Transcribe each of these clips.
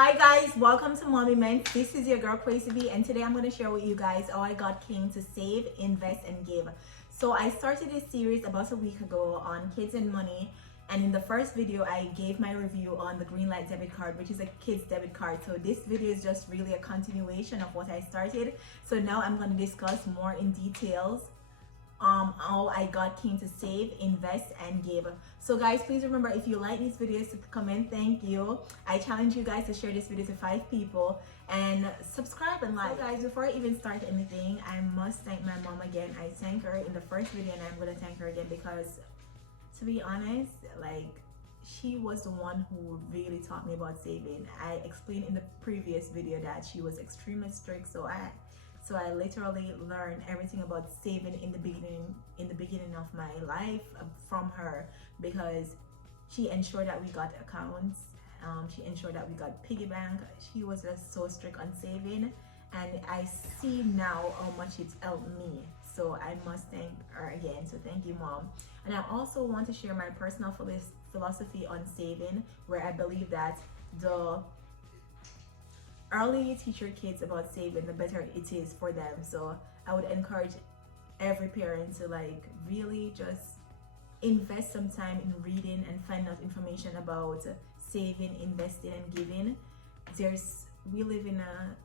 Hi guys, welcome to Mommy Ments. This is your girl Crazy B, and today I'm going to share with you guys how I got King to save, invest, and give. So I started this series about a week ago on kids and money, and in the first video I gave my review on the Greenlight debit card, which is a kids debit card. So this video is just really a continuation of what I started. So now I'm going to discuss more in details how I got King to save, invest, and give. So guys, please remember, if you like these videos, to comment thank you. I challenge you guys to share this video to 5 people and subscribe and like. So guys, before I even start anything, I must thank my mom again. I thank her in the first video and I'm gonna thank her again because, to be honest, like, she was the one who really taught me about saving. I explained in the previous video that she was extremely strict, so I literally learned everything about saving in the beginning of my life from her, because she ensured that we got accounts. She ensured that we got piggy bank. She was just so strict on saving, and I see now how much it's helped me. So I must thank her again. So thank you, Mom. And I also want to share my personal philosophy on saving, where I believe that the early you teach your kids about saving, the better it is for them. So I would encourage every parent to really just invest some time in reading and find out information about saving, investing, and giving. We live in a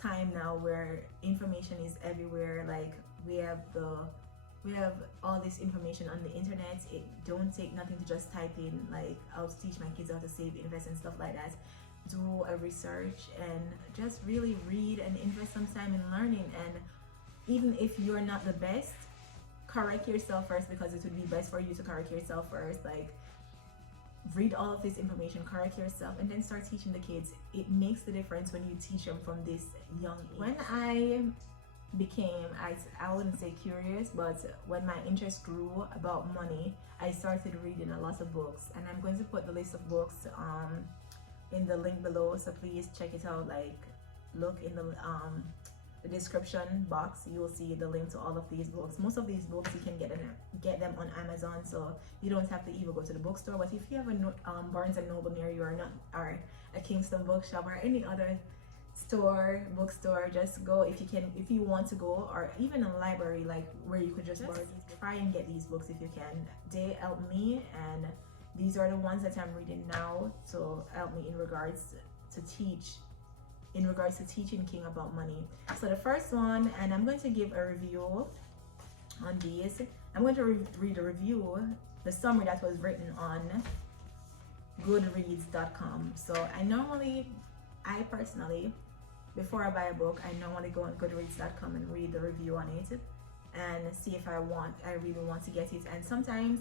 time now where information is everywhere. Like, we have all this information on the internet. It don't take nothing to just type in like, I'll teach my kids how to save, invest, and stuff like that. Do a research and just really read and invest some time in learning. And even if you're not the best, correct yourself first, because it would be best for you to correct yourself first. Like, read all of this information, correct yourself, and then start teaching the kids. It makes the difference when you teach them from this young age. When I became, I wouldn't say curious, but when my interest grew about money, I started reading a lot of books, and I'm going to put the list of books in the link below, so please check it out. Like, look in the description box, you will see the link to all of these books. Most of these books you can get them on Amazon, so you don't have to even go to the bookstore. But if you have a Barnes and Noble near you, or a Kingston bookshop, or any other bookstore, just go if you want to go, or even a library, like, where you could just borrow these. Try and get these books if you can. They help me, and these are the ones that I'm reading now to help me in regards to teaching King about money. So the first one, and I'm going to give a review on these. I'm going to read a review, the summary that was written on Goodreads.com. So I personally, before I buy a book, I normally go on Goodreads.com and read the review on it and see if I really want to get it. And sometimes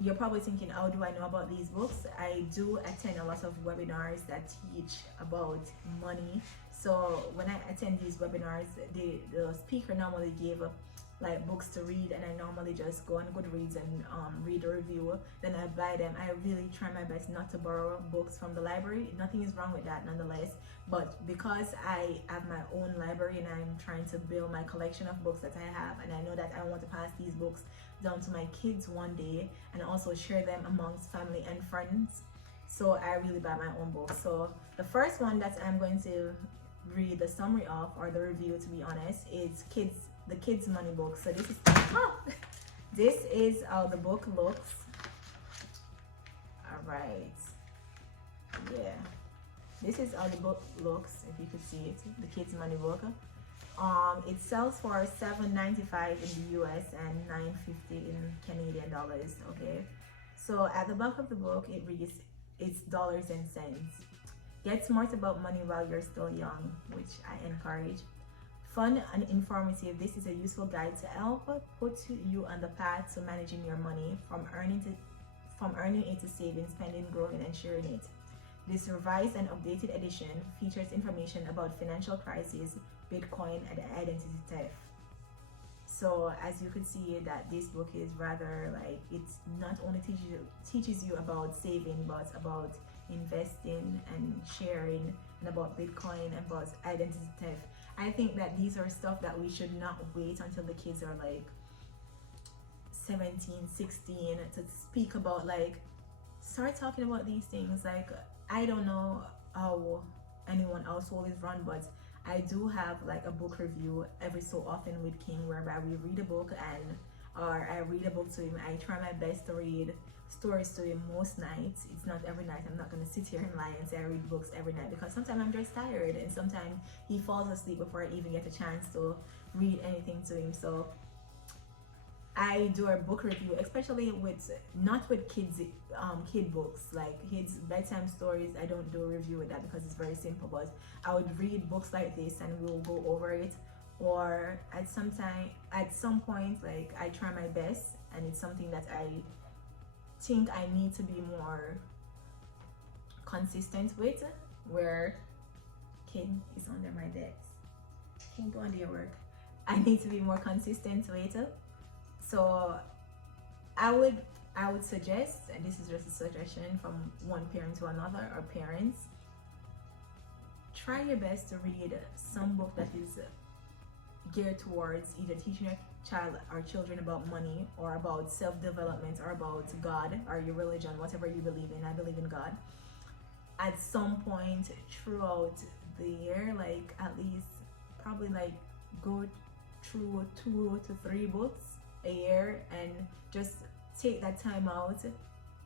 you're probably thinking, how do I know about these books? I do attend a lot of webinars that teach about money. So when I attend these webinars, the speaker normally give like books to read, and I normally just go on Goodreads and read a review. Then I buy them. I really try my best not to borrow books from the library. Nothing is wrong with that, nonetheless. But because I have my own library and I'm trying to build my collection of books that I have, and I know that I want to pass these books down to my kids one day and also share them amongst family and friends, so I really buy my own books. So the first one that I'm going to read the summary of, or the review, to be honest, is the kids money book. So this is how the book looks. All right, yeah, this is how the book looks, if you could see it, the kids money book. It sells for $7.95 in the US and $9.50 in Canadian dollars. Okay, so at the back of the book it reads, it's dollars and cents. Get smart about money while you're still young, which I encourage. Fun and informative, this is a useful guide to help put you on the path to managing your money, from earning it to saving, spending, growing, and sharing it. This revised and updated edition features information about financial crises, Bitcoin, and identity theft. So as you can see, that this book is rather like, it's not only teaches you about saving, but about investing and sharing, and about Bitcoin, and about identity theft. I think that these are stuff that we should not wait until the kids are like 17, 16 to speak about. Like, start talking about these things. Like, I don't know how anyone household is run, but I do have like a book review every so often with King, whereby we read a book and or I read a book to him. I try my best to read stories to him most nights. It's not every night. I'm not gonna sit here and lie and say I read books every night, because sometimes I'm just tired and sometimes he falls asleep before I even get a chance to read anything to him. So I do a book review, especially with not with kids, kid books like kids bedtime stories. I don't do a review with that because it's very simple. But I would read books like this and we'll go over it. Or at some point, like I try my best, and it's something that I think I need to be more consistent with. Where kid is under my desk, can't go on your work. I need to be more consistent with it. So I would suggest, and this is just a suggestion from one parent to another, or parents, try your best to read some book that is geared towards either teaching your child or children about money, or about self-development, or about God or your religion, whatever you believe in. I believe in God. At some point throughout the year, like at least probably like go through 2 to 3 books a year, and just take that time out,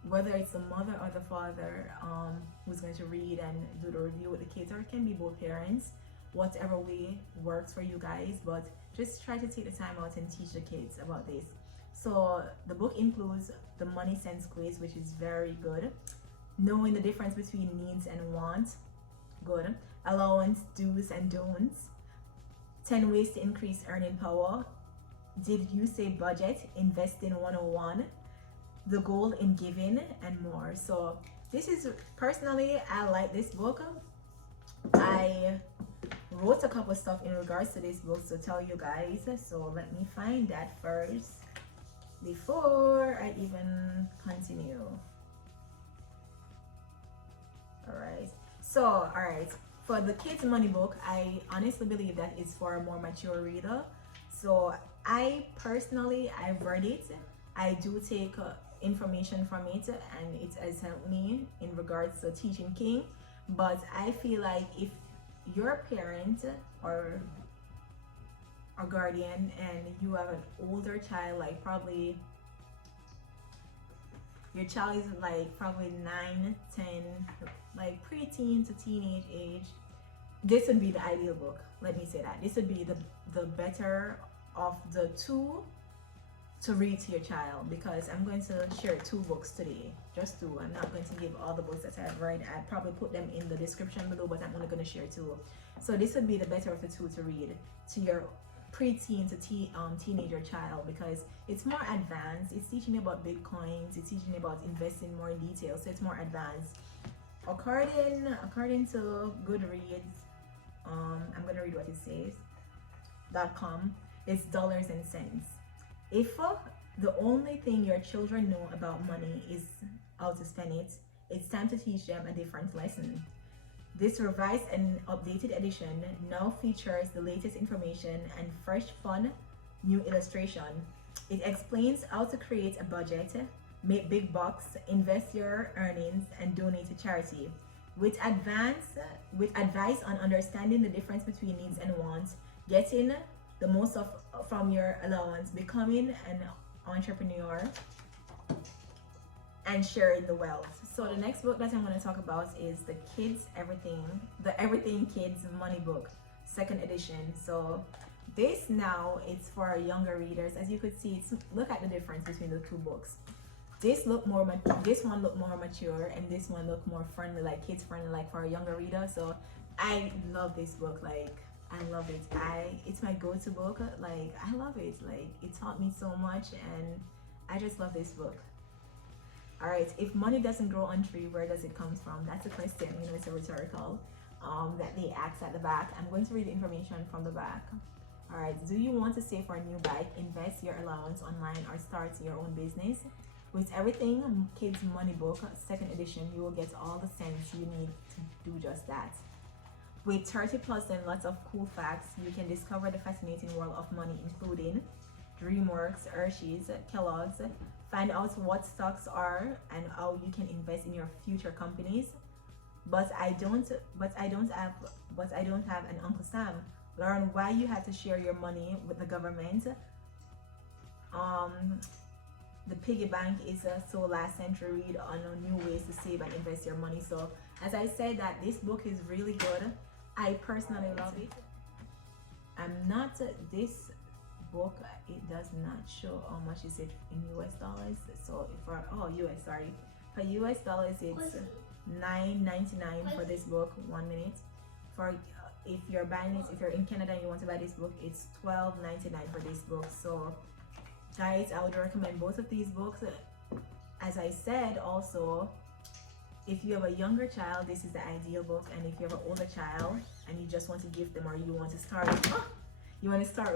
whether it's the mother or the father who's going to read and do the review with the kids, or it can be both parents, whatever way works for you guys. But just try to take the time out and teach the kids about this. So the book includes the money sense quiz, which is very good. Knowing the difference between needs and wants, good. Allowance, do's and don'ts. 10 ways to increase earning power. Did you say budget? Investing 101. The goal in giving, and more. So this is, personally, I like this book. I wrote a couple stuff in regards to this book to tell you guys. So let me find that first before I even continue. Alright. So, alright. For the kids money book, I honestly believe that it's for a more mature reader. So I personally, I've read it. I do take information from it, and it has helped me in regards to teaching King. But I feel like if you're a parent or a guardian and you have an older child, like probably your child is like probably 9, 10, like preteen to teenage age, this would be the ideal book. Let me say that. This would be the better of the two to read to your child, because I'm going to share 2 books today, just 2. I'm not going to give all the books that I've read. I'd probably put them in the description below, but I'm only going to share 2. So this would be the better of the 2 to read to your preteen to teenager child, because it's more advanced. It's teaching me about bitcoins. It's teaching me about investing more in detail, so it's more advanced. According to Goodreads, I'm going to read what it says. .com. It's dollars and cents. If the only thing your children know about money is how to spend it, it's time to teach them a different lesson. This revised and updated edition now features the latest information and fresh, fun, new illustration. It explains how to create a budget, make big bucks, invest your earnings, and donate to charity. With advice on understanding the difference between needs and wants, getting the most from your allowance, becoming an entrepreneur, and sharing the wealth. So the next book that I'm going to talk about is the Everything Kids Money Book, 2nd edition. So this now it's for younger readers. As you could see, look at the difference between the 2 books. This one look more mature, and this one look more friendly, like kids friendly, like for a younger reader. So I love this book. Like I love it. It's my go-to book. Like I love it. Like it taught me so much, and I just love this book. All right, if money doesn't grow on tree, where does it come from? That's a question. You know, it's a rhetorical that they ask at the back. I'm going to read the information from the back. All right, do you want to save for a new bike, invest your allowance online, or start your own business? With Everything Kids Money Book, 2nd edition, you will get all the sense you need to do just that. With 30 plus and lots of cool facts, you can discover the fascinating world of money, including DreamWorks, Hershey's, Kellogg's. Find out what stocks are and how you can invest in your future companies. but I don't have an Uncle Sam. Learn why you have to share your money with the government. The piggy bank is a so last century read on new ways to save and invest your money. So as I said, that this book is really good. I personally love it. I'm not this book, it does not show how much is it in US dollars. So for US, sorry, for US dollars it's $9.99 for this book. 1 minute. For if you're buying it, if you're in Canada and you want to buy this book, it's $12.99 for this book. So guys, I would recommend both of these books. As I said, also, if you have a younger child, this is the ideal book. And if you have an older child and you just want to give them, or you want to start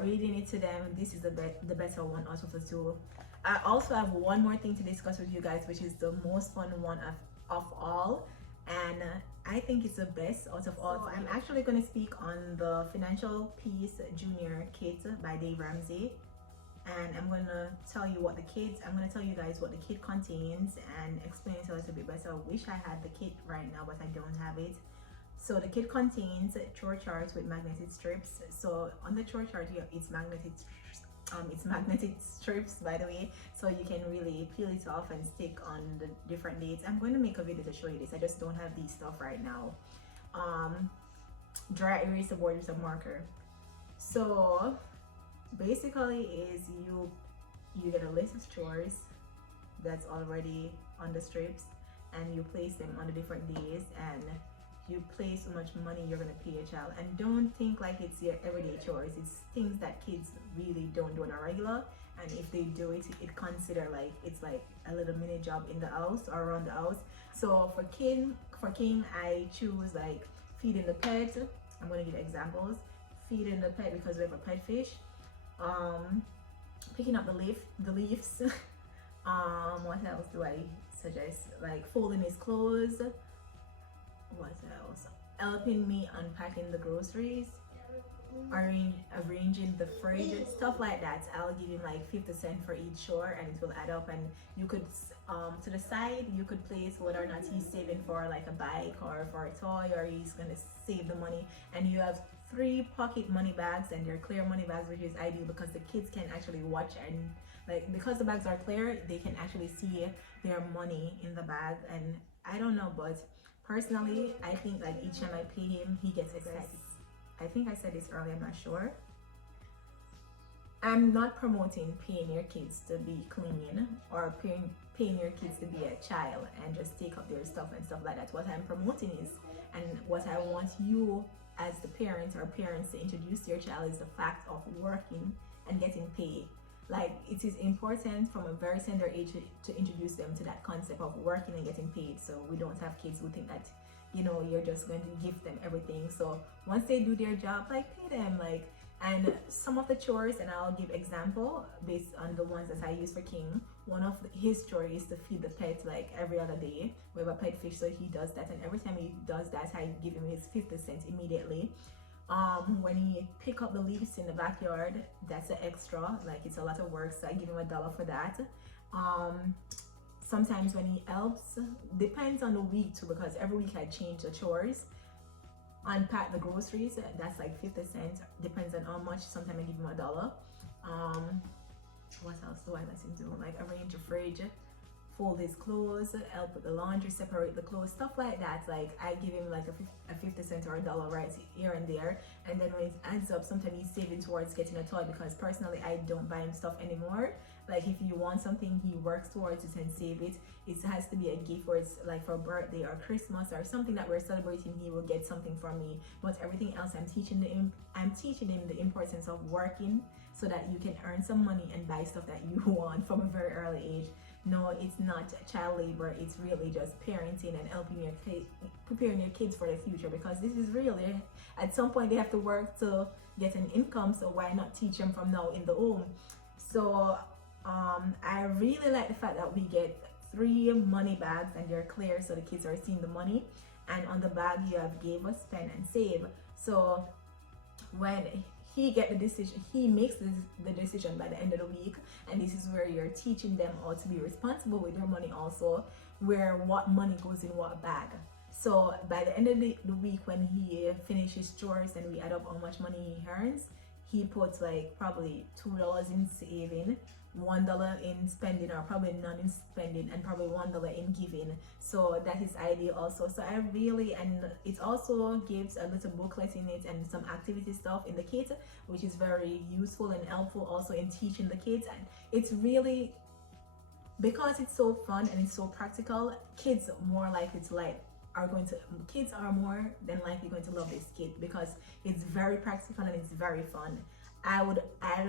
reading it to them, this is the better one out of the two. I also have one more thing to discuss with you guys, which is the most fun one of all, and I think it's the best out of all. So I'm actually going to speak on the Financial Peace Junior Kit by Dave Ramsey. And I'm going to tell you guys what the kit contains and explain it a little bit better. I wish I had the kit right now, but I don't have it. So the kit contains chore charts with magnetic strips. So on the chore chart, it's magnetic strips, by the way, so you can really peel it off and stick on the different dates. I'm going to make a video to show you this. I just don't have these stuff right now. Dry erase board with a marker. So basically is you get a list of chores that's already on the strips, and you place them on the different days, and you place how much money you're going to pay your child. And don't think like it's your everyday chores. It's things that kids really don't do on a regular, and if they do it, it consider like it's like a little mini job in the house or around the house. So for King I choose like feeding the pet. I'm going to give examples. Feeding the pet because we have a pet fish. Picking up the leaves. What else do I suggest? Like folding his clothes. What else? Helping me unpacking the groceries, arranging the fridge, stuff like that. I'll give him like 50 cents for each chore, and it will add up. And you could to the side you could place whether or not he's saving for like a bike or for a toy, or he's gonna save the money. And you have 3 pocket money bags, and they're clear money bags, which is ideal because the kids can actually watch, and like because the bags are clear, they can actually see their money in the bag. And I don't know, but personally, I think like each time I pay him, he gets excited. I think I said this earlier, I'm not sure. I'm not promoting paying your kids to be clean or paying your kids to be a child and just take up their stuff and stuff like that. What I'm promoting is, and what I want you as the parents to introduce to your child, is the fact of working and getting paid. Like, it is important from a very tender age to introduce them to that concept of working and getting paid. So we don't have kids who think that, you know, you're just going to give them everything. So once they do their job, like, pay them. Like, and some of the chores, and I'll give example based on the ones that I use for King. One of his chores is to feed the pet like every other day. We have a pet fish, so he does that, and every time he does that, I give him his 50 cents immediately. When he pick up the leaves in the backyard, that's an extra, like it's a lot of work, so I give him $1 for that. Sometimes when he helps, depends on the week too, because every week I change the chores. Unpack the groceries, that's like 50 cents, depends on how much. Sometimes I give him $1. What else do I let him do? Like arrange the fridge, fold his clothes, help with the laundry, separate the clothes, stuff like that. Like I give him like a 50 cents or $1 right here and there. And then when it adds up, sometimes he's saving towards getting a toy, because personally I don't buy him stuff anymore. Like if you want something, he works towards it and save it. It has to be a gift, where it's like for birthday or Christmas or something that we're celebrating, he will get something from me. But everything else, I'm teaching him the importance of working so that you can earn some money and buy stuff that you want from a very early age. No, it's not child labor. It's really just parenting and helping preparing your kids for the future, because this is really, at some point they have to work to get an income, so why not teach them from now in the home? So I really like the fact that we get 3 money bags, and they're clear, so the kids are seeing the money. And on the bag you have give, spend, and save. So when he makes the decision by the end of the week, and this is where you're teaching them how to be responsible with their money also, where what money goes in what bag. So by the end of the week, when he finishes chores and we add up how much money he earns, he puts like probably $2 in saving, $1 in spending, or probably none in spending, and probably $1 in giving. So that is ideal also. So I really, and it also gives a little booklet in it and some activity stuff in the kit, which is very useful and helpful also in teaching the kids. And it's really, because it's so fun and it's so practical, kids more likely to like kids are more than likely going to love this kit because it's very practical and it's very fun. I would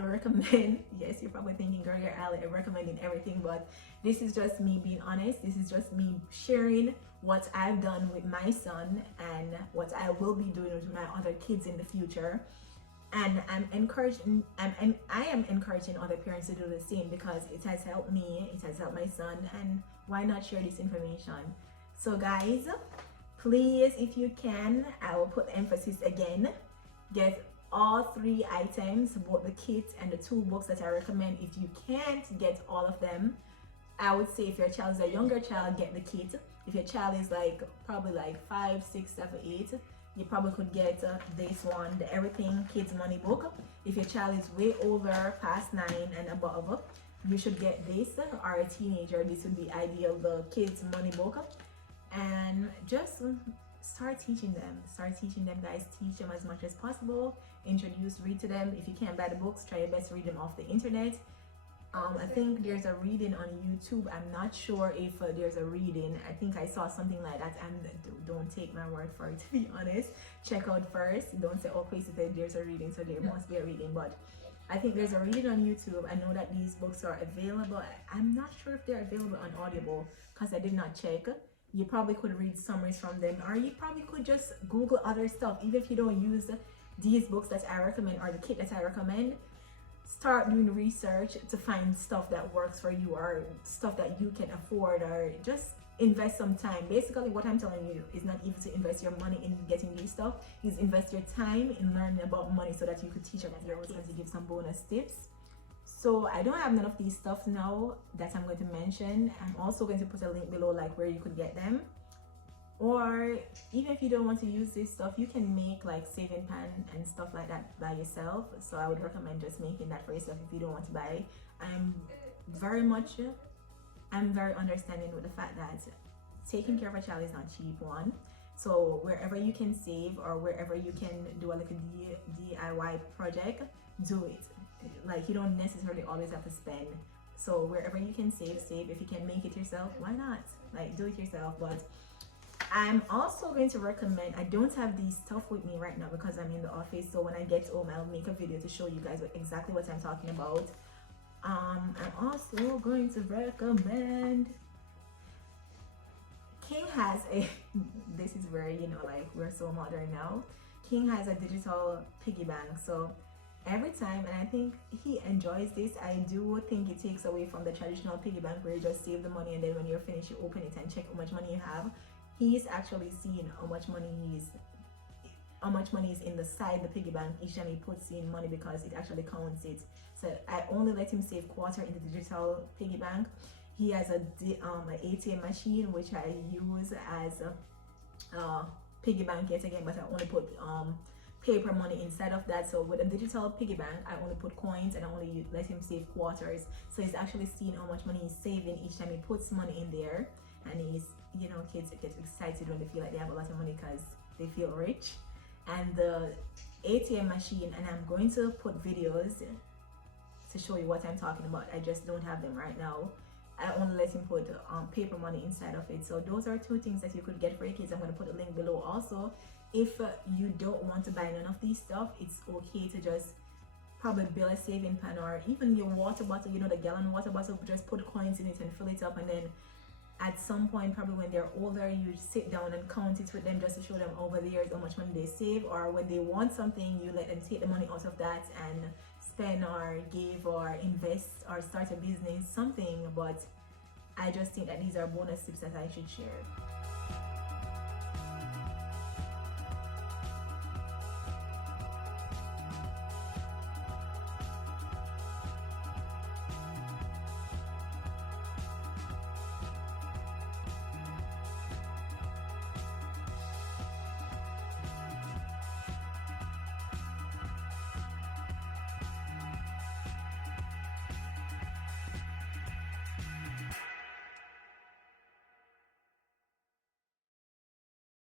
recommend, yes, you're probably thinking, girl, you're recommending everything, but this is just me being honest. This is just me sharing what I've done with my son and what I will be doing with my other kids in the future. And I am encouraging other parents to do the same because it has helped me, it has helped my son, and why not share this information? So guys, please, if you can, I will put emphasis again, get all 3 items, both the kit and the 2 books that I recommend. If you can't get all of them, I would say if your child is a younger child, get the kit. If your child is like probably like 5, 6, 7, 8, you probably could get this one, the Everything Kids Money book. If your child is way older, past 9 and above, you should get this, or a teenager, this would be ideal, the Kids Money book. And just start teaching them, guys. Teach them as much as possible. Read to them. If you can't buy the books, try your best to read them off the internet. I think there's a reading on YouTube. I'm not sure if there's a reading. I think I saw something like that, and don't take my word for it, to be honest. Check out first. Don't say, oh, please, there's a reading, so there must be a reading. But I think there's a reading on YouTube. I know that these books are available. I'm not sure if they're available on Audible because I did not check. You probably could read summaries from them, or you probably could just Google other stuff. Even if you don't use these books that I recommend or the kit that I recommend, start doing research to find stuff that works for you or stuff that you can afford, or just invest some time. Basically, what I'm telling you is not even to invest your money in getting these stuff, is invest your time in learning about money so that you could teach your kids. I was going to give some bonus tips. So I don't have none of these stuff now that I'm going to mention. I'm also going to put a link below, like where you could get them. Or even if you don't want to use this stuff, you can make like saving pan and stuff like that by yourself. So I would recommend just making that for yourself if you don't want to buy. I'm very understanding with the fact that taking care of a child is not cheap, one. So wherever you can save or wherever you can do a little DIY project, do it. Like, you don't necessarily always have to spend. So wherever you can save. If you can make it yourself, why not? Like, do it yourself. But I'm also going to recommend, I don't have these stuff with me right now because I'm in the office, so when I get home I'll make a video to show you guys exactly what I'm talking about. I'm also going to recommend, King has a this is where, you know, like, we're so modern now. King has a digital piggy bank, so every time, and I think he enjoys this, I do think it takes away from the traditional piggy bank where you just save the money and then when you're finished you open it and check how much money you have. He's actually seeing how much money is in the side the piggy bank each time he puts in money, because it actually counts it. So I only let him save quarter in the digital piggy bank. He has an ATM machine which I use as a piggy bank yet again, but I only put paper money inside of that. So with a digital piggy bank, I only put coins and I only let him save quarters. So he's actually seeing how much money he's saving each time he puts money in there. And he's, you know, kids get excited when they feel like they have a lot of money because they feel rich. And the ATM machine, and I'm going to put videos to show you what I'm talking about. I just don't have them right now. I only let him put paper money inside of it. So those are 2 things that you could get for your kids. I'm going to put a link below also. If you don't want to buy none of these stuff, it's okay to just probably build a saving pan, or even your water bottle, you know, the gallon water bottle, just put coins in it and fill it up, and then at some point, probably when they're older, you sit down and count it with them just to show them over the years how much money they save, or when they want something, you let them take the money out of that and spend or give or invest or start a business, something. But I just think that these are bonus tips that I should share.